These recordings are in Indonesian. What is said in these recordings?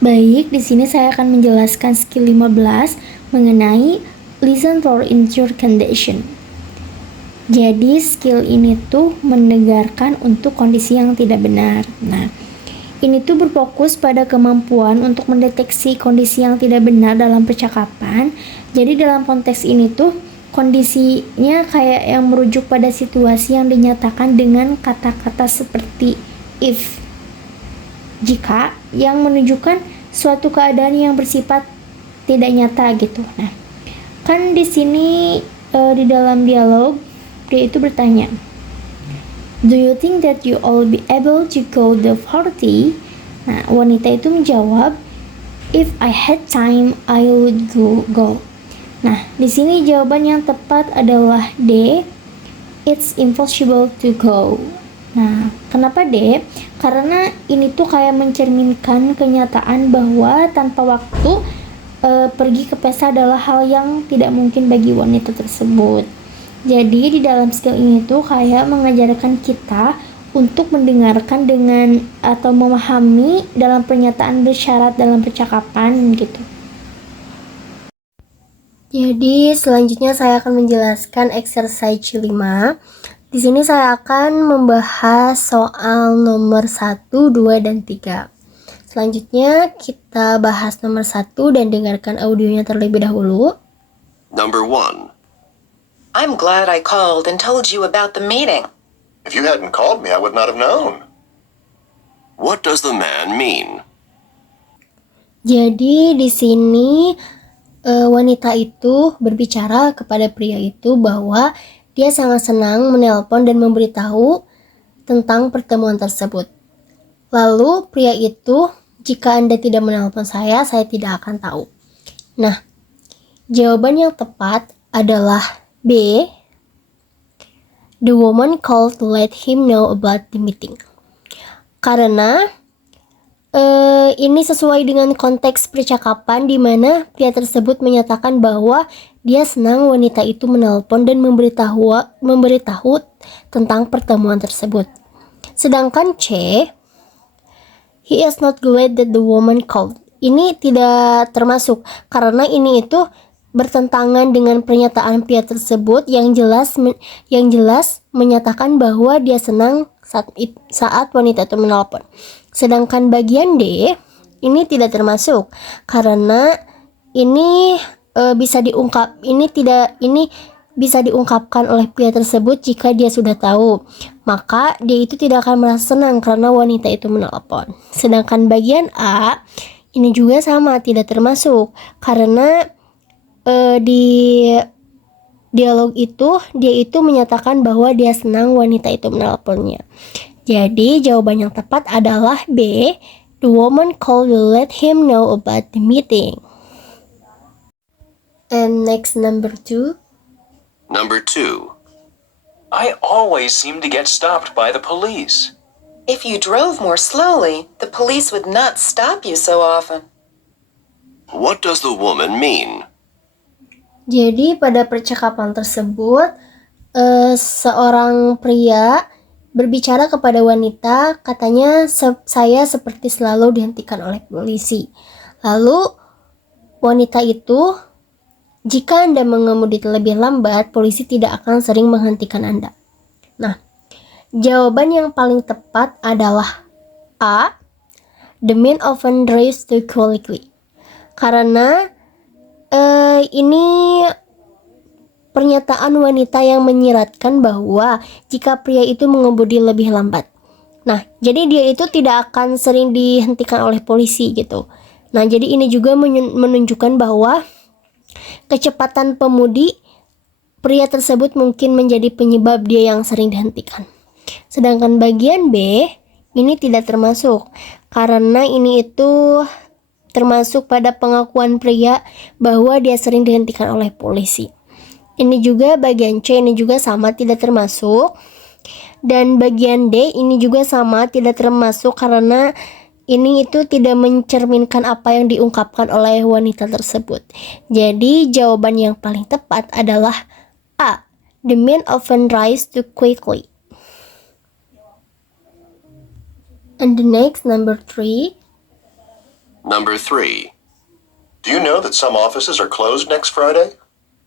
Baik, di sini saya akan menjelaskan skill 15 mengenai listen for injured condition. Jadi skill ini tuh mendengarkan untuk kondisi yang tidak benar. Nah, ini tuh berfokus pada kemampuan untuk mendeteksi kondisi yang tidak benar dalam percakapan. Jadi dalam konteks ini tuh kondisinya kayak yang merujuk pada situasi yang dinyatakan dengan kata-kata seperti if, jika, yang menunjukkan suatu keadaan yang bersifat tidak nyata gitu. Nah, kan di sini di dalam dialog dia itu bertanya, "Do you think that you all be able to go the party?" Nah, wanita itu menjawab, "If I had time, I would go." Nah, di sini jawaban yang tepat adalah D. It's impossible to go. Nah, kenapa D? Karena ini tuh kayak mencerminkan kenyataan bahwa tanpa waktu pergi ke pesta adalah hal yang tidak mungkin bagi wanita tersebut. Jadi di dalam skill ini tuh kayak mengajarkan kita untuk mendengarkan dengan atau memahami dalam pernyataan bersyarat dalam percakapan gitu. Jadi selanjutnya saya akan menjelaskan exercise 5. Di sini saya akan membahas soal nomor 1, 2, dan 3. Selanjutnya kita bahas nomor 1 dan dengarkan audionya terlebih dahulu. Number 1. I'm glad I called and told you about the meeting. If you hadn't called me, I would not have known. What does the man mean? Jadi di sini wanita itu berbicara kepada pria itu bahwa dia sangat senang menelpon dan memberitahu tentang pertemuan tersebut. Lalu pria itu, "Jika Anda tidak menelpon saya tidak akan tahu." Nah, jawaban yang tepat adalah B. The woman called to let him know about the meeting. Karena ini sesuai dengan konteks percakapan di mana pria tersebut menyatakan bahwa dia senang wanita itu menelpon dan memberitahu tentang pertemuan tersebut. Sedangkan C, he is not glad that the woman called. Ini tidak termasuk karena ini itu bertentangan dengan pernyataan pria tersebut yang jelas menyatakan bahwa dia senang saat wanita itu menelpon. Sedangkan bagian D ini tidak termasuk karena ini bisa diungkapkan oleh pria tersebut jika dia sudah tahu, maka dia itu tidak akan merasa senang karena wanita itu menelpon. Sedangkan bagian A ini juga sama, tidak termasuk karena di dialog itu dia itu menyatakan bahwa dia senang wanita itu menelponnya. Jadi jawaban yang tepat adalah B. The woman called to let him know about the meeting. And next, number 2. Number 2. I always seem to get stopped by the police. If you drove more slowly, the police would not stop you so often. What does the woman mean? Jadi pada percakapan tersebut, seorang pria berbicara kepada wanita, katanya saya seperti selalu dihentikan oleh polisi. Lalu wanita itu, "Jika Anda mengemudi terlebih lambat, polisi tidak akan sering menghentikan Anda." Nah, jawaban yang paling tepat adalah A. The man often drives too quickly. Karena ini pernyataan wanita yang menyiratkan bahwa jika pria itu mengemudi lebih lambat. Nah, jadi dia itu tidak akan sering dihentikan oleh polisi gitu. Nah, jadi ini juga menunjukkan bahwa kecepatan pemudi pria tersebut mungkin menjadi penyebab dia yang sering dihentikan. Sedangkan bagian B ini tidak termasuk karena ini itu termasuk pada pengakuan pria bahwa dia sering dihentikan oleh polisi. Ini juga bagian C ini juga sama, tidak termasuk. Dan bagian D ini juga sama, tidak termasuk karena ini itu tidak mencerminkan apa yang diungkapkan oleh wanita tersebut. Jadi jawaban yang paling tepat adalah A. The man often drives too quickly. And the next, number 3. Number 3. Do you know that some offices are closed next Friday?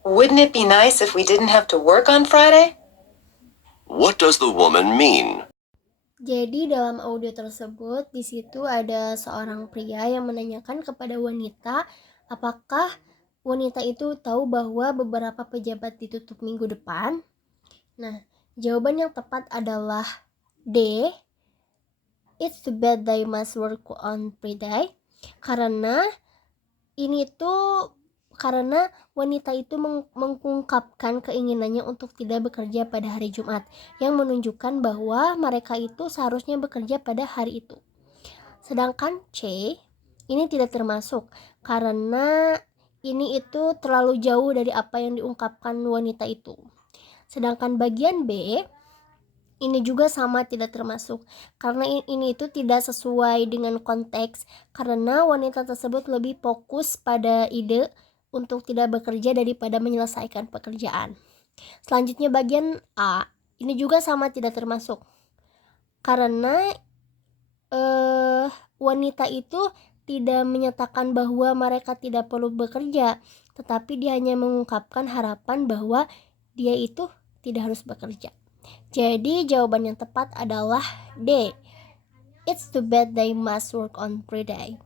Wouldn't it be nice if we didn't have to work on Friday? What does the woman mean? Jadi dalam audio tersebut di situ ada seorang pria yang menanyakan kepada wanita apakah wanita itu tahu bahwa beberapa pejabat ditutup minggu depan. Nah, jawaban yang tepat adalah D. It's too bad they must work on Friday. Karena wanita itu mengungkapkan keinginannya untuk tidak bekerja pada hari Jumat, yang menunjukkan bahwa mereka itu seharusnya bekerja pada hari itu. Sedangkan C, ini tidak termasuk karena ini itu terlalu jauh dari apa yang diungkapkan wanita itu. Sedangkan bagian B, ini juga sama tidak termasuk karena ini itu tidak sesuai dengan konteks, karena wanita tersebut lebih fokus pada ide untuk tidak bekerja daripada menyelesaikan pekerjaan. Selanjutnya bagian A, ini juga sama tidak termasuk karena wanita itu tidak menyatakan bahwa mereka tidak perlu bekerja, tetapi dia hanya mengungkapkan harapan bahwa dia itu tidak harus bekerja. Jadi jawaban yang tepat adalah D. It's too bad they must work on Friday.